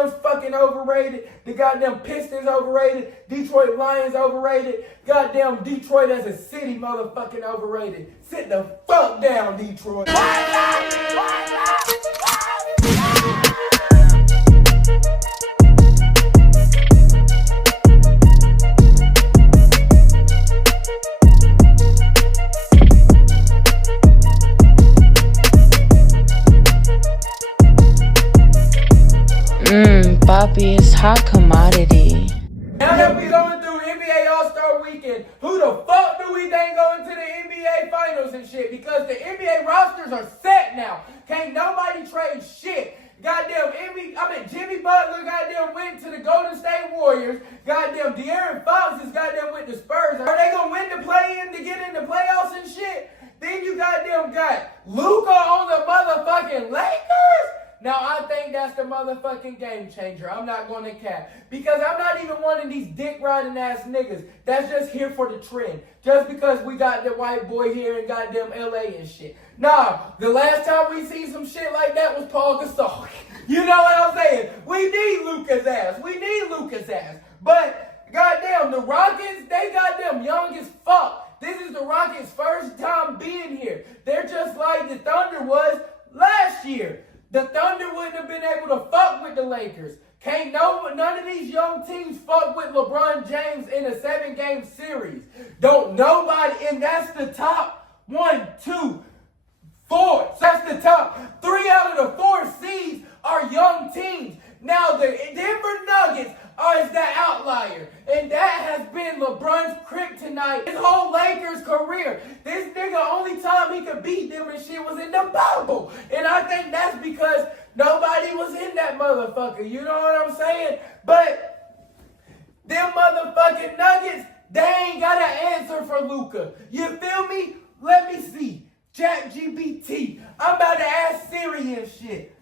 Tim's fucking overrated. The goddamn Pistons overrated. Detroit Lions overrated. Goddamn Detroit as a city motherfucking overrated. Sit the fuck down, Detroit. Poppy is hot commodity. Now that we going through NBA All-Star Weekend, who the fuck do we think going to the NBA Finals and shit? Because the NBA rosters are set now. Can't nobody trade shit. Goddamn, Jimmy Butler goddamn went to the Golden State Warriors. Goddamn, De'Aaron Fox is goddamn with the Spurs. Are they gonna win the play-in to get in the playoffs and shit? Then you goddamn got Luka on the motherfucking Lakers? Now, I think that's the motherfucking game changer. I'm not going to cap. Because I'm not even one of these dick-riding ass niggas that's just here for the trend. Just because we got the white boy here in goddamn LA and shit. Nah, the last time we seen some shit like that was Paul Gasol. You know what I'm saying? We need Luka's ass. But, goddamn, the Rockets, they goddamn young as fuck. This is the Rockets' first time being here. They're just like the Thunder was last year. The Thunder wouldn't have been able to fuck with the Lakers. None of these young teams fuck with LeBron James in a 7-game series. Don't nobody, and that's the top 1, 2, 4. That's the top 3 out of the 4 seeds are young teams. Now the Denver Nuggets is the outlier. And that has been LeBron's kryptonite his whole Lakers career. This nigga, only time he could beat them and shit was in the bubble. And I think that's because nobody was in that motherfucker. You know what I'm saying? But them motherfucking Nuggets, they ain't got an answer for Luka. You feel me? Let me see. ChatGPT. I'm about to ask Siri and shit.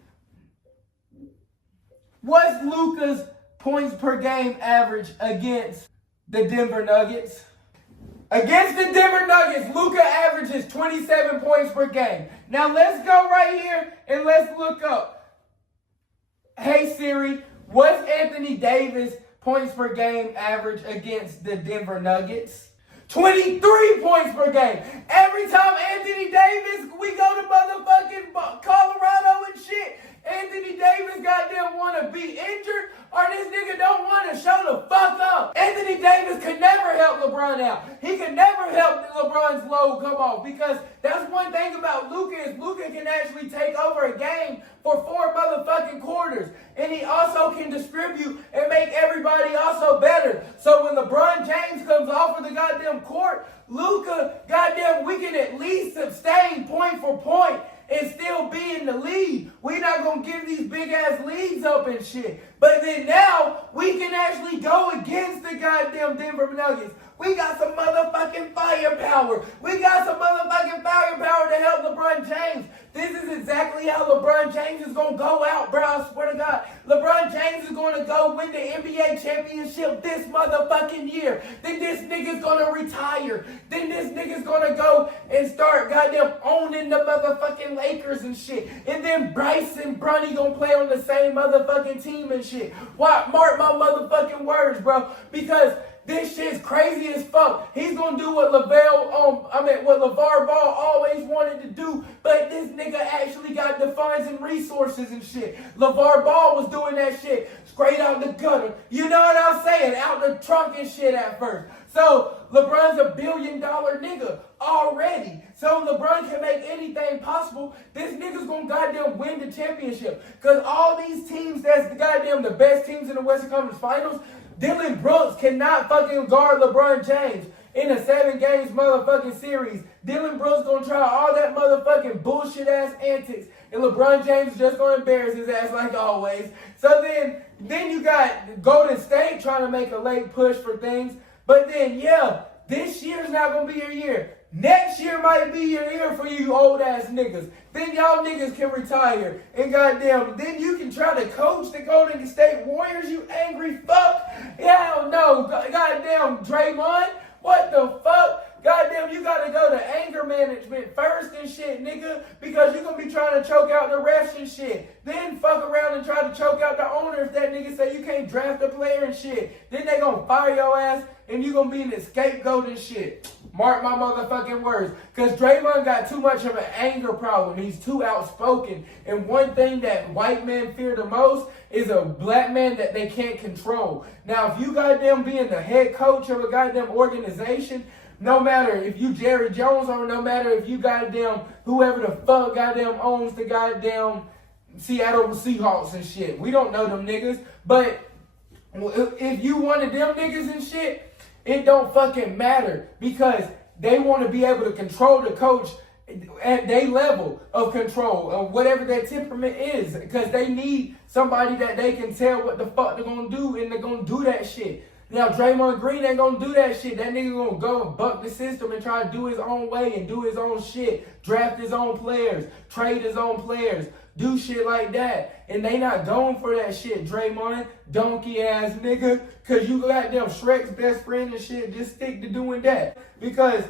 What's Luka's points per game average against the Denver Nuggets? Against the Denver Nuggets, Luka averages 27 points per game. Now let's go right here and let's look up. Hey Siri, what's Anthony Davis points per game average against the Denver Nuggets? 23 points per game. Every time Anthony Davis, we go to motherfucking Colorado and shit, Anthony Davis goddamn want to be injured or this nigga don't want to show the fuck up. Anthony Davis could never help LeBron out. He could never help LeBron's load come off because that's one thing about Luka is Luka can actually take over a game for 4 motherfucking quarters. And he also can distribute and make everybody also better. So when LeBron James comes off of the goddamn court, Luka, goddamn, we can at least sustain point for point and still be in the lead. We're not going to give these big-ass leads up and shit. But then now, we can actually go against the goddamn Denver Nuggets. We got some motherfucking firepower. We got some motherfucking firepower to help LeBron James. This is exactly how LeBron James is going to go out, bro. I swear to God. LeBron James is going to go win the NBA championship this motherfucking year. Then this nigga's going to retire. Then this nigga's going to go and start goddamn owning the motherfucking Lakers and shit. And then Bryce and Bronny going to play on the same motherfucking team and shit. Why? Mark my motherfucking words, bro. Because this shit's crazy as fuck. He's gonna do what LeVar Ball always wanted to do, but this nigga actually got the funds and resources and shit. LeVar Ball was doing that shit straight out the gutter. You know what I'm saying? Out the trunk and shit at first. So LeBron's a $1 billion nigga already. So LeBron can make anything possible. This nigga's gonna goddamn win the championship. Cause all these teams that's the goddamn the best teams in the Western Conference Finals, Dillon Brooks cannot fucking guard LeBron James in a 7-games motherfucking series. Dillon Brooks gonna try all that motherfucking bullshit ass antics, and LeBron James is just gonna embarrass his ass like always. So then you got Golden State trying to make a late push for things, but then yeah, this year's not gonna be your year. Next year might be your year for you old ass niggas. Then y'all niggas can retire. And goddamn, then you can try to coach the Golden State Warriors, you angry fuck. Hell no. Goddamn Draymond. What the fuck? goddamn, you gotta go to anger management first and shit, nigga, because you gonna be trying to choke out the refs and shit. Then fuck around and try to choke out the owner if that nigga say you can't draft a player and shit. Then they gonna fire your ass and you gonna be in the scapegoat and shit. Mark my motherfucking words. Because Draymond got too much of an anger problem. He's too outspoken. And one thing that white men fear the most is a black man that they can't control. Now, if you goddamn being the head coach of a goddamn organization, no matter if you Jerry Jones or no matter if you goddamn whoever the fuck goddamn owns the goddamn Seattle Seahawks and shit. We don't know them niggas. But if you one of them niggas and shit, it don't fucking matter because they want to be able to control the coach at their level of control of whatever their temperament is because they need somebody that they can tell what the fuck they're going to do and they're going to do that shit. Now, Draymond Green ain't going to do that shit. That nigga going to go and buck the system and try to do his own way and do his own shit. Draft his own players. Trade his own players. Do shit like that. And they not going for that shit, Draymond. Donkey ass nigga. Because you got them Shrek's best friend and shit. Just stick to doing that. Because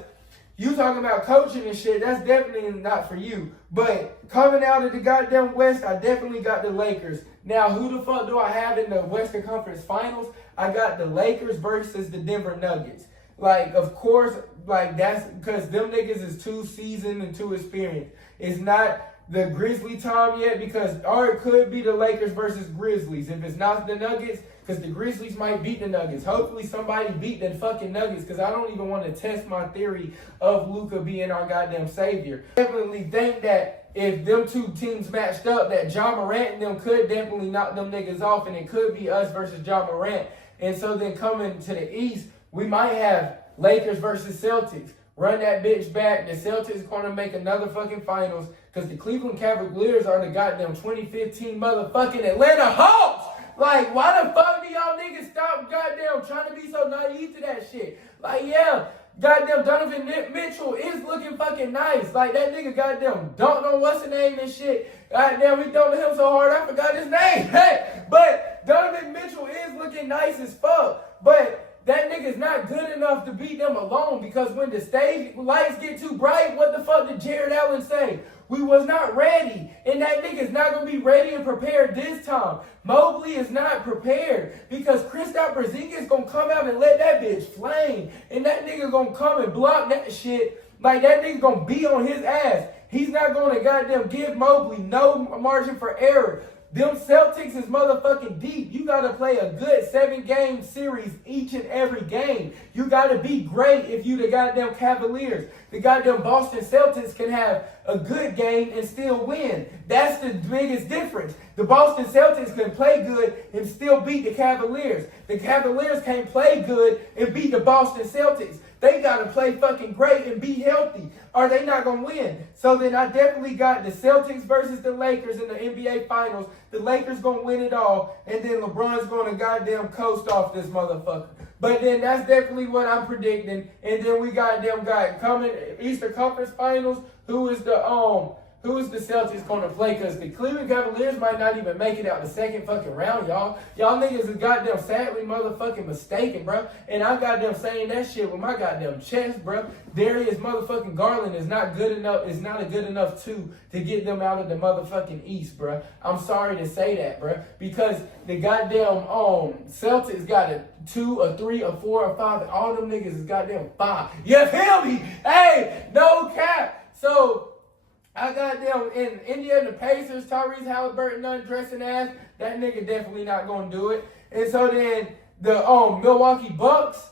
you talking about coaching and shit, that's definitely not for you. But coming out of the goddamn West, I definitely got the Lakers. Now, who the fuck do I have in the Western Conference Finals? I got the Lakers versus the Denver Nuggets. Like, of course, like that's because them niggas is too seasoned and too experienced. It's not the Grizzly time yet because, or it could be the Lakers versus Grizzlies. If it's not the Nuggets, because the Grizzlies might beat the Nuggets. Hopefully somebody beat the fucking Nuggets because I don't even want to test my theory of Luka being our goddamn savior. I definitely think that if them two teams matched up, that Ja Morant and them could definitely knock them niggas off and it could be us versus Ja Morant. And so then coming to the East, we might have Lakers versus Celtics. Run that bitch back. The Celtics going to make another fucking finals because the Cleveland Cavaliers are the goddamn 2015 motherfucking Atlanta Hawks. Like, why the fuck do y'all niggas stop goddamn trying to be so naive to that shit? Like, yeah, goddamn Donovan Mitchell is looking fucking nice. Like, that nigga goddamn dunked on what's the name and shit. Goddamn, we dunked him so hard I forgot his name. Hey, but Donovan Mitchell is looking nice as fuck. But that nigga's not good enough to beat them alone because when the stage lights get too bright, what the fuck did Jared Allen say? We was not ready. And that nigga's not going to be ready and prepared this time. Mobley is not prepared because Kristaps Porzingis going to come out and let that bitch flame. And that nigga going to come and block that shit. Like that nigga going to be on his ass. He's not going to goddamn give Mobley no margin for error. Them Celtics is motherfucking deep. You got to play a good 7-game series each and every game. You got to be great if you the goddamn Cavaliers. The goddamn Boston Celtics can have a good game and still win. That's the biggest difference. The Boston Celtics can play good and still beat the Cavaliers. The Cavaliers can't play good and beat the Boston Celtics. They got to play fucking great and be healthy or they not going to win. So then I definitely got the Celtics versus the Lakers in the NBA Finals. The Lakers going to win it all. And then LeBron's going to goddamn coast off this motherfucker. But then that's definitely what I'm predicting. And then we got them guys coming Eastern Conference Finals. Who is the Celtics going to play? Because the Cleveland Cavaliers might not even make it out the second fucking round, y'all. Y'all niggas is goddamn sadly motherfucking mistaken, bro. And I'm goddamn saying that shit with my goddamn chest, bro. Darius motherfucking Garland is not good enough. Is not a good enough to get them out of the motherfucking East, bro. I'm sorry to say that, bro. Because the goddamn Celtics got a 2, a 3, a 4, a 5. And all them niggas is goddamn 5. You feel me? Hey, no cap. So I got them in Indiana Pacers, Tyrese Halliburton undressing ass. That nigga definitely not gonna do it. And so then the Milwaukee Bucks,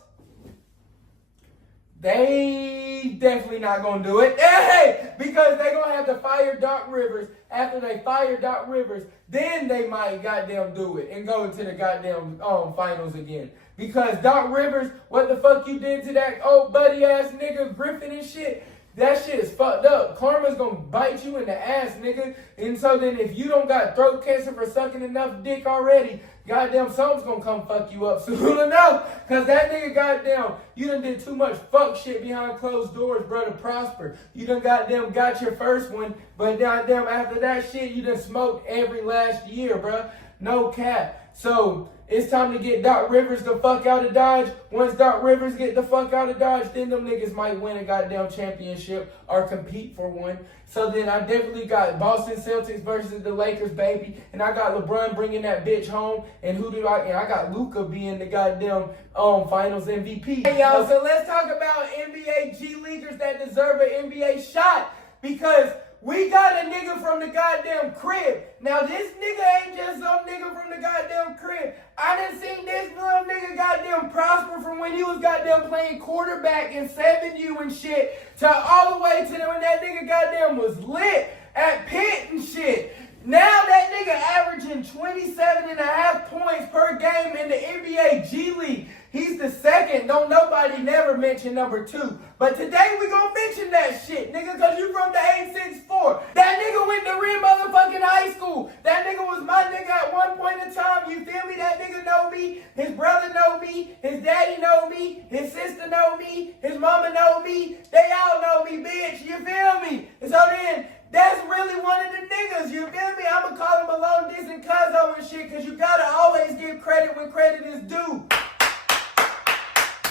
they definitely not gonna do it. Hey, because they gonna have to fire Doc Rivers. After they fire Doc Rivers, then they might goddamn do it and go into the goddamn finals again. Because Doc Rivers, what the fuck you did to that old buddy ass nigga Griffin and shit? That shit is fucked up. Karma's gonna bite you in the ass, nigga. And so then if you don't got throat cancer for sucking enough dick already, goddamn something's gonna come fuck you up soon enough. Cause that nigga goddamn, you done did too much fuck shit behind closed doors, bro, to prosper. You done goddamn got your first one, but goddamn after that shit, you done smoked every last year, bro. No cap. So it's time to get Doc Rivers the fuck out of Dodge. Once Doc Rivers get the fuck out of Dodge, then them niggas might win a goddamn championship or compete for one. So then I definitely got Boston Celtics versus the Lakers, baby. And I got LeBron bringing that bitch home. And I got Luka being the goddamn finals MVP. Hey, y'all, so let's talk about NBA G Leaguers that deserve an NBA shot. Because we got a nigga from the goddamn crib. Now, this nigga ain't just some nigga from the goddamn crib. I done seen this little nigga goddamn prosper from when he was goddamn playing quarterback in 7U and shit to all the way to when that nigga goddamn was lit at Pitt and shit. Now that nigga averaging 27.5 points per game in the NBA G League. He's the second. Don't nobody never mention number 2. But today we gonna mention that shit, nigga, because you from the 864. That nigga went to real motherfucking high school. That nigga was my nigga at one point in time. You feel me? That nigga know me. His brother know me. His daddy know me. His sister know me. His mama know me. They all know me, bitch. You feel me? And so then, that's really one of the niggas, you feel me? I'ma call him a long distance cuzzo and shit, because you gotta always give credit when credit is due.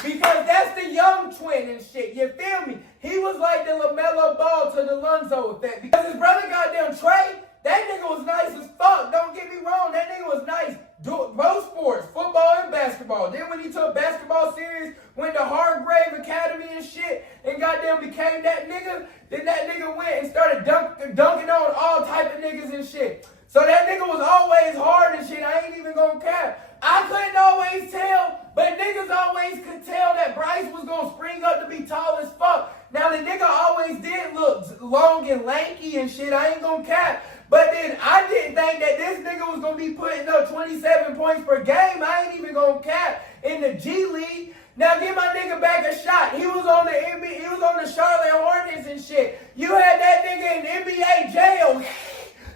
Because that's the young twin and shit, you feel me? He was like the LaMelo Ball to the Lonzo effect. Because his brother goddamn Trey, that nigga was nice as fuck. Don't get me wrong, that nigga was nice. Both sports, football and basketball. Then when he took basketball serious, went to Hargrave Academy and shit, and goddamn became that nigga, then that nigga went and started dunking on all type of niggas and shit. So that nigga was always hard and shit. I ain't even gonna cap. I couldn't always tell, but niggas always could tell that Bryce was gonna spring up to be tall as fuck. Now the nigga always did look long and lanky and shit. I ain't gonna cap. But then I didn't think that this nigga was gonna be putting up 27 points per game. I ain't even gonna cap in the G League. Now give my nigga back a shot. He was on the NBA, he was on the Charlotte Hornets and shit. You had that nigga in NBA jail.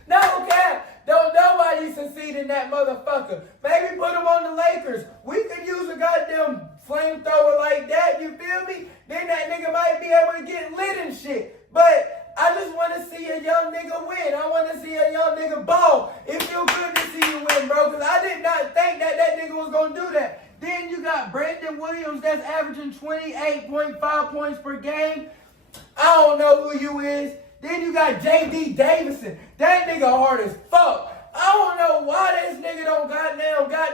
No cap. Don't nobody succeed in that motherfucker. Maybe put him on the Lakers. We could use a goddamn flamethrower like that, you feel me? Then that nigga might be able to get lit and shit. But I just want to see a young nigga win. I want to see a young nigga ball. It feel good to see you win, bro, because I did not think that that nigga was going to do that. Then you got Brandon Williams that's averaging 28.5 points per game. I don't know who you is. Then you got J.D. Davison. That nigga hard as fuck. I don't know why this nigga don't got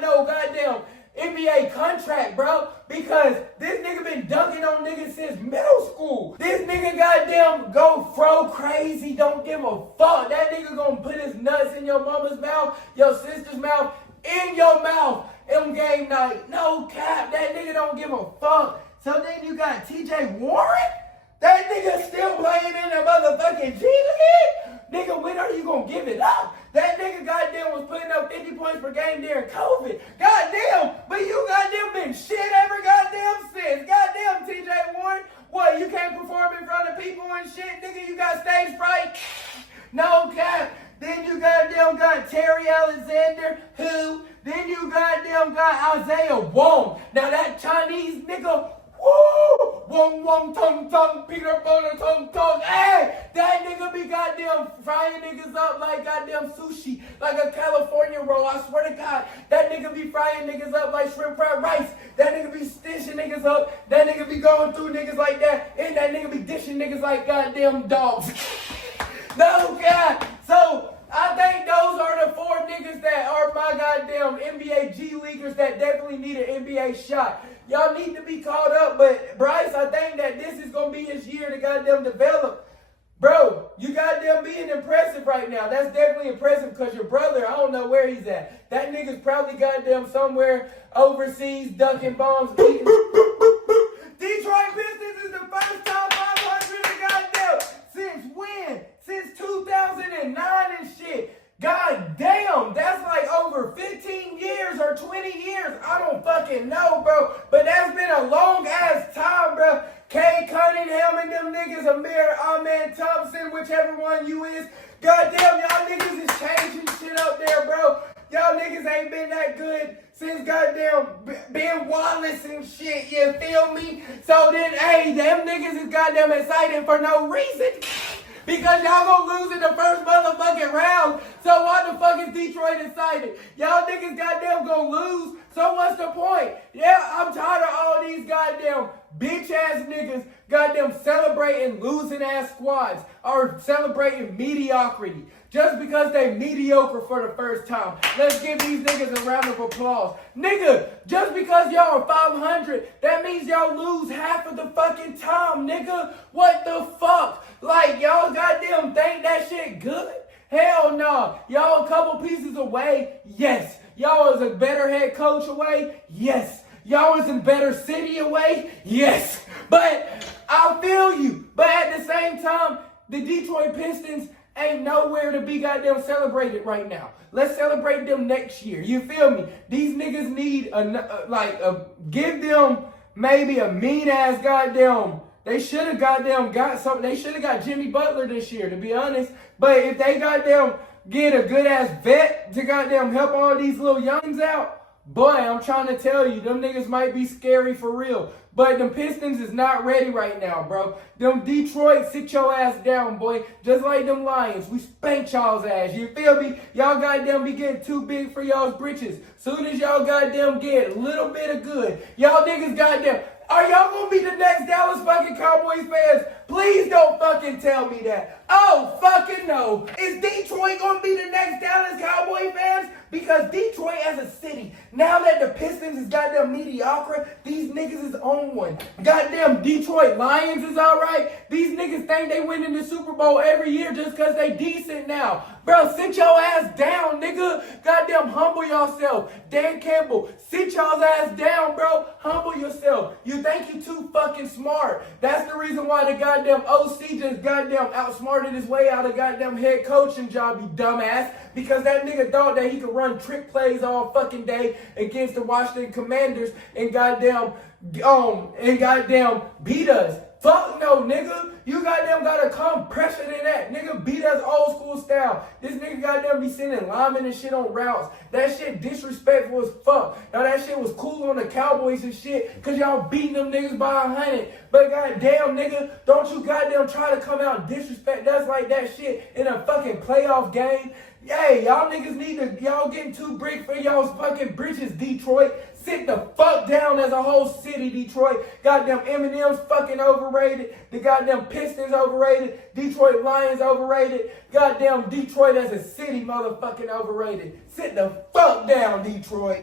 no goddamn NBA contract, bro. Because this nigga been dunking on niggas since middle school. This nigga goddamn go fro crazy. Don't give a fuck. That nigga gonna put his nuts in your mama's mouth, your sister's mouth, in your mouth on game night. No cap. That nigga don't give a fuck. So then you got T.J. Warren. That nigga still playing in the motherfucking G League? Nigga, when are you gonna give it up? That nigga goddamn was putting up 50 points per game during COVID. Goddamn, but you goddamn been shit ever goddamn since. Goddamn, T.J. Warren. What, you can't perform in front of people and shit? Nigga, you got stage fright? No cap. Then you goddamn got Terry Alexander, who? Then you goddamn got Isaiah Wong. Now that Chinese nigga, woo! Wong wong tongue tongue, peanut butter tongue tongue. Hey, that nigga be goddamn frying niggas up like goddamn sushi, like a California roll. I swear to God, that nigga be frying niggas up like shrimp fried rice. That nigga be stitching niggas up. That nigga be going through niggas like that, and that nigga be dishing niggas like goddamn dogs. No God. So I think those are the 4 niggas that are my goddamn NBA G Leaguers that definitely need an NBA shot. Y'all need to be caught up, but Bryce, I think that this is going to be his year to goddamn develop. Bro, you goddamn being impressive right now. That's definitely impressive because your brother, I don't know where he's at. That nigga's probably goddamn somewhere overseas ducking bombs, eating. Detroit Pistons is the first top 500 goddamn. Since when? Since 2009 and shit. God damn, that's like over 15 years or 20 years. I don't fucking know, bro. But that's been a long ass time, bro. Kay Cunningham and them niggas, Amir Ahmed Thompson, whichever one you is. God damn, y'all niggas is changing shit up there, bro. Y'all niggas ain't been that good since goddamn Ben Wallace and shit, you feel me? So then, hey, them niggas is goddamn excited for no reason. Because y'all gonna lose in the first motherfucking round. So why the fuck is Detroit excited? Y'all niggas goddamn gonna So what's the point? Yeah, I'm tired of all these goddamn bitch-ass niggas goddamn celebrating losing-ass squads or celebrating mediocrity. Just because they mediocre for the first time. Let's give these niggas a round of applause. Nigga, just because y'all are 500, that means y'all lose half of the fucking time, nigga. What the fuck? Like, y'all goddamn think that shit good? Hell no. Y'all a couple pieces away? Yes. Y'all is a better head coach away? Yes. Y'all is in better city away? Yes. But I feel you. But at the same time, the Detroit Pistons ain't nowhere to be goddamn celebrated right now. Let's celebrate them next year. You feel me? These niggas need give them maybe a mean ass goddamn. They should have goddamn got something. They should have got Jimmy Butler this year, to be honest. But if they goddamn get a good ass vet to goddamn help all these little youngins out, boy, I'm trying to tell you, them niggas might be scary for real. But them Pistons is not ready right now, bro. Them Detroit, sit your ass down, boy. Just like them Lions, we spank y'all's ass. You feel me? Y'all goddamn be getting too big for y'all's britches. Soon as y'all goddamn get a little bit of good, y'all niggas goddamn, are y'all gonna be the next Dallas fucking Cowboys fans? Please don't fucking tell me that. Oh, fucking no. Is Detroit gonna be the next Dallas Cowboy fans? Because Detroit as a city, now that the Pistons is goddamn mediocre, these niggas is on one. Goddamn Detroit Lions is alright. These niggas think they win in the Super Bowl every year just because they decent now. Bro, sit your ass down, nigga. Goddamn humble yourself. Dan Campbell, sit y'all's ass down, bro. Humble yourself. You think you too fucking smart. That's the reason why the goddamn OC just goddamn outsmarted his way out of goddamn head coaching job, you dumbass. Because that nigga thought that he could run trick plays all fucking day against the Washington Commanders and goddamn beat us. Fuck no, nigga. You goddamn gotta come pressure than that. Nigga beat us old school style. This nigga goddamn be sending linemen and shit on routes. That shit disrespectful as fuck. Now that shit was cool on the Cowboys and shit, cause y'all beating them niggas by 100. But goddamn, nigga, don't you goddamn try to come out and disrespect us like that shit in a fucking playoff game. Hey, y'all niggas need to, y'all getting too big for y'all's fucking britches, Detroit. Sit the fuck down as a whole city, Detroit. Goddamn Eminem's fucking overrated. The goddamn Pistons overrated. Detroit Lions overrated. Goddamn Detroit as a city motherfucking overrated. Sit the fuck down, Detroit.